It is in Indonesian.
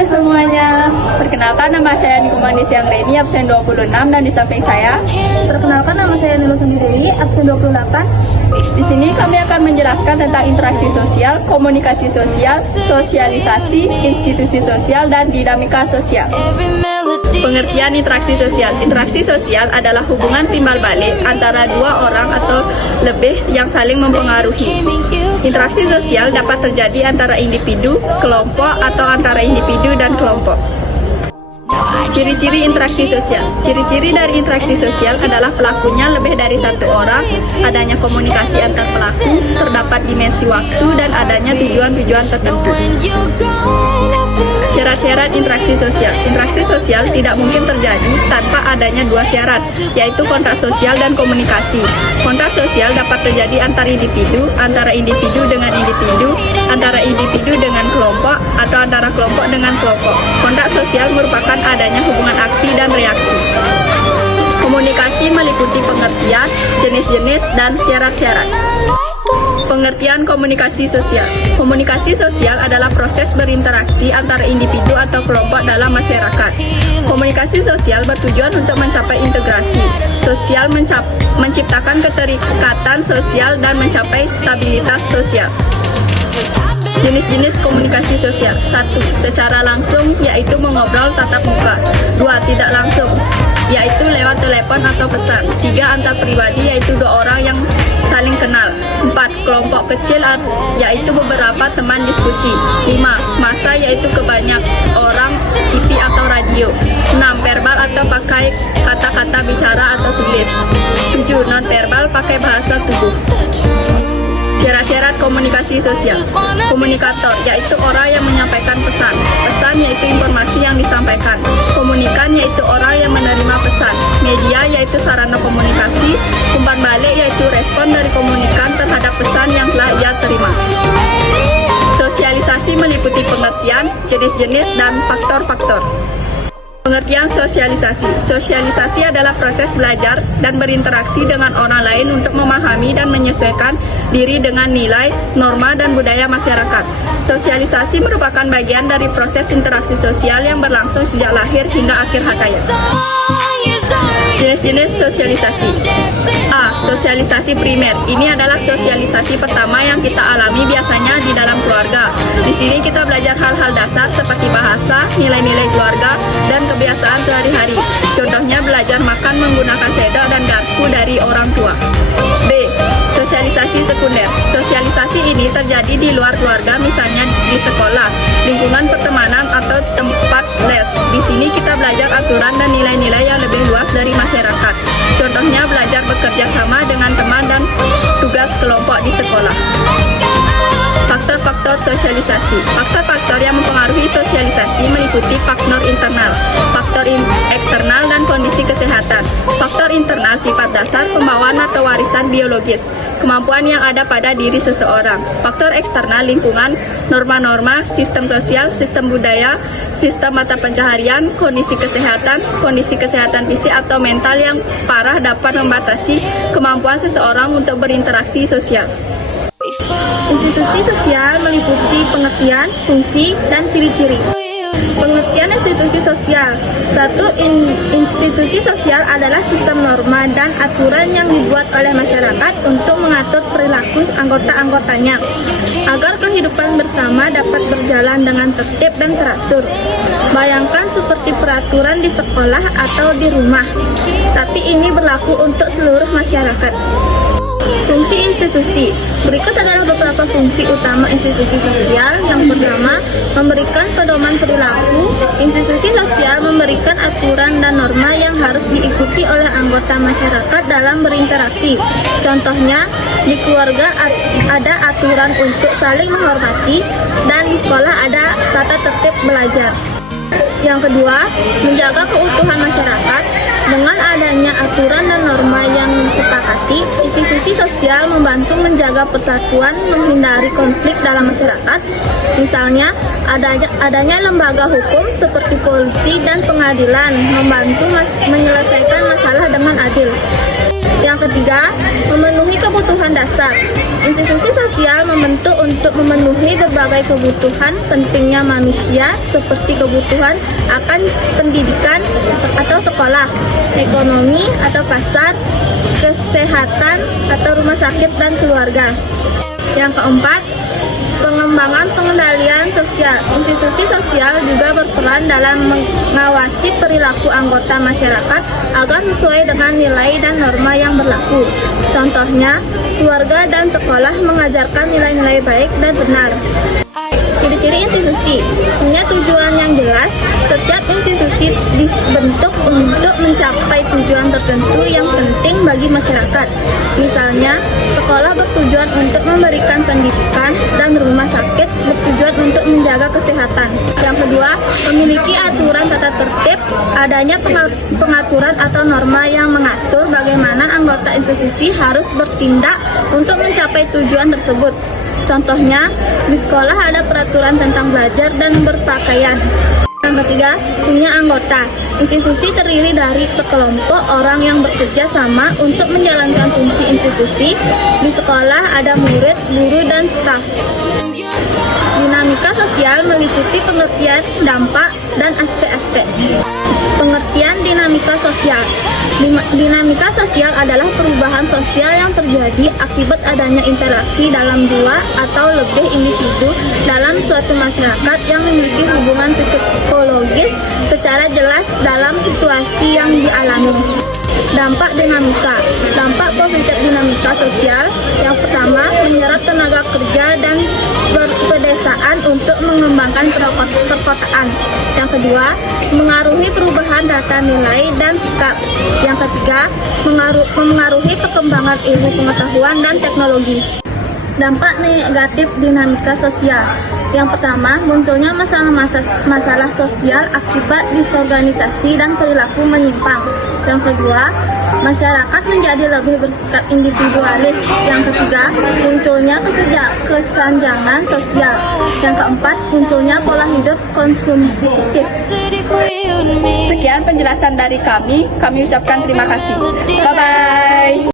Halo semuanya, perkenalkan nama saya Nikomandi Siang Reni, absen 26, dan di samping saya. Perkenalkan nama saya Nilusan Dewi, absen 28. Di sini kami akan menjelaskan tentang interaksi sosial, komunikasi sosial, sosialisasi, institusi sosial, dan dinamika sosial. Pengertian interaksi sosial. Interaksi sosial adalah hubungan timbal balik antara dua orang atau lebih yang saling mempengaruhi. Interaksi sosial dapat terjadi antara individu, kelompok, atau antara individu dan kelompok. Ciri-ciri interaksi sosial. Ciri-ciri dari interaksi sosial adalah pelakunya lebih dari satu orang, adanya komunikasi antar pelaku, terdapat dimensi waktu, dan adanya tujuan-tujuan tertentu. Syarat-syarat interaksi sosial. Interaksi sosial tidak mungkin terjadi tanpa adanya dua syarat, yaitu kontak sosial dan komunikasi. Kontak sosial dapat terjadi antar individu dengan individu, antara individu dengan kelompok, atau antara kelompok dengan kelompok. Kontak sosial merupakan adanya hubungan aksi dan reaksi. Komunikasi meliputi pengertian, jenis-jenis, dan syarat-syarat. Pengertian komunikasi sosial. Komunikasi sosial adalah proses berinteraksi antara individu atau kelompok dalam masyarakat. Komunikasi sosial bertujuan untuk mencapai integrasi sosial, menciptakan keterikatan sosial, dan mencapai stabilitas sosial. Jenis-jenis komunikasi sosial. 1. Secara langsung, yaitu mengobrol tatap muka. 2. Tidak langsung, yaitu lewat telepon atau pesan. 3. Antar pribadi, yaitu dua orang yang saling kenal. 4. Kelompok kecil, yaitu beberapa teman diskusi. 5. Massa, yaitu kebanyak orang, TV atau radio. 6. Verbal atau pakai kata-kata bicara atau tulis. 7. Non-verbal, pakai bahasa tubuh. Syarat-syarat komunikasi sosial. Komunikator, yaitu orang yang menyampaikan pesan. Pesan, yaitu informasi yang disampaikan. Komunikan, yaitu orang yang menerima pesan. Media, yaitu sarana komunikasi. Umpan balik, yaitu respon dari komunikan terhadap pesan yang telah ia terima. Sosialisasi meliputi pengertian, jenis-jenis, dan faktor-faktor. Pengertian sosialisasi. Sosialisasi adalah proses belajar dan berinteraksi dengan orang lain untuk memahami dan menyesuaikan diri dengan nilai, norma, dan budaya masyarakat. Sosialisasi merupakan bagian dari proses interaksi sosial yang berlangsung sejak lahir hingga akhir hayat. Jenis-jenis sosialisasi. A. Sosialisasi primer. Ini adalah sosialisasi pertama yang kita alami biasanya di dalam keluarga. Di sini kita belajar hal-hal dasar seperti bahasa, nilai-nilai keluarga, dan kebiasaan sehari-hari. Contohnya belajar makan menggunakan sendok dan garpu dari orang tua. B. Sosialisasi sekunder. Sosialisasi ini terjadi di luar keluarga, misalnya di sekolah, lingkungan pertemanan, atau tempat les. Di sini kita belajar aturan dan nilai-nilai yang lebih luas dari masyarakat. Contohnya belajar bekerja sama dengan teman dan tugas kelompok di sekolah. Faktor-faktor sosialisasi. Faktor-faktor yang mempengaruhi sosialisasi meliputi faktor internal, faktor eksternal, dan kondisi kesehatan. Faktor internal sifat dasar, pembawaan atau warisan biologis, kemampuan yang ada pada diri seseorang. Faktor eksternal lingkungan, norma-norma, sistem sosial, sistem budaya, sistem mata pencaharian, kondisi kesehatan fisik atau mental yang parah dapat membatasi kemampuan seseorang untuk berinteraksi sosial. Institusi sosial meliputi pengertian, fungsi, dan ciri-ciri. Pengertian institusi sosial. 1. Institusi sosial adalah sistem norma dan aturan yang dibuat oleh masyarakat untuk mengatur perilaku anggota-anggotanya agar kehidupan bersama dapat berjalan dengan tertib dan teratur. Bayangkan seperti peraturan di sekolah atau di rumah, tapi ini berlaku untuk seluruh masyarakat. Fungsi institusi. Berikut adalah beberapa fungsi utama institusi sosial. Yang pertama, memberikan pedoman perilaku. Institusi sosial memberikan aturan dan norma yang harus diikuti oleh anggota masyarakat dalam berinteraksi. Contohnya, di keluarga ada aturan untuk saling menghormati, dan di sekolah ada tata tertib belajar. Yang kedua, menjaga keutuhan masyarakat. Dengan adanya aturan dan norma yang disepakati, institusi sosial membantu menjaga persatuan, menghindari konflik dalam masyarakat. Misalnya, adanya lembaga hukum seperti polisi dan pengadilan membantu menyelesaikan masalah dengan adil. Yang ketiga, memenuhi kebutuhan dasar. Institusi sosial membentuk untuk memenuhi berbagai kebutuhan pentingnya manusia seperti kebutuhan akan pendidikan atau sekolah, ekonomi atau pasar, kesehatan atau rumah sakit dan keluarga. Yang keempat, pengembangan pengendalian sosial. Institusi sosial juga berperan dalam mengawasi perilaku anggota masyarakat agar sesuai dengan nilai dan norma yang berlaku. Contohnya, keluarga dan sekolah mengajarkan nilai-nilai baik dan benar. Ciri-ciri institusi punya tujuan yang jelas. Setiap institusi dibentuk untuk mencapai tujuan tertentu yang penting bagi masyarakat. Misalnya, sekolah bertujuan untuk memberikan pendidikan dan rumah sakit bertujuan untuk menjaga kesehatan. Yang kedua, memiliki aturan tata tertib. Adanya pengaturan atau norma yang mengatur bagaimana anggota institusi harus bertindak untuk mencapai tujuan tersebut. Contohnya, di sekolah ada peraturan tentang belajar dan berpakaian. Yang ketiga, punya anggota. Institusi terdiri dari sekelompok orang yang bekerja sama untuk menjalankan fungsi institusi. Di sekolah ada murid, guru, dan staf. Dinamika sosial meliputi pengertian, dampak, dan aspek-aspek. Pengertian dinamika sosial. Dinamika sosial adalah perubahan sosial yang terjadi akibat adanya interaksi dalam dua atau lebih individu dalam suatu masyarakat yang memiliki hubungan psikologis secara jelas dalam situasi yang dialami. Dampak dinamika. Dampak positif dinamika sosial yang pertama, menyerap tenaga kerja dan pedesaan untuk mengembangkan perkotaan. Yang kedua, mengaruhi perubahan data nilai dan sikap. Yang ketiga, mengaruhi perkembangan ilmu pengetahuan dan teknologi. Dampak negatif dinamika sosial. Yang pertama, munculnya masalah sosial akibat disorganisasi dan perilaku menyimpang. Yang kedua, masyarakat menjadi lebih bersikap individualis. Yang ketiga, munculnya kesenjangan sosial. Yang keempat, munculnya pola hidup konsumtif. Sekian penjelasan dari kami ucapkan terima kasih. Bye-bye.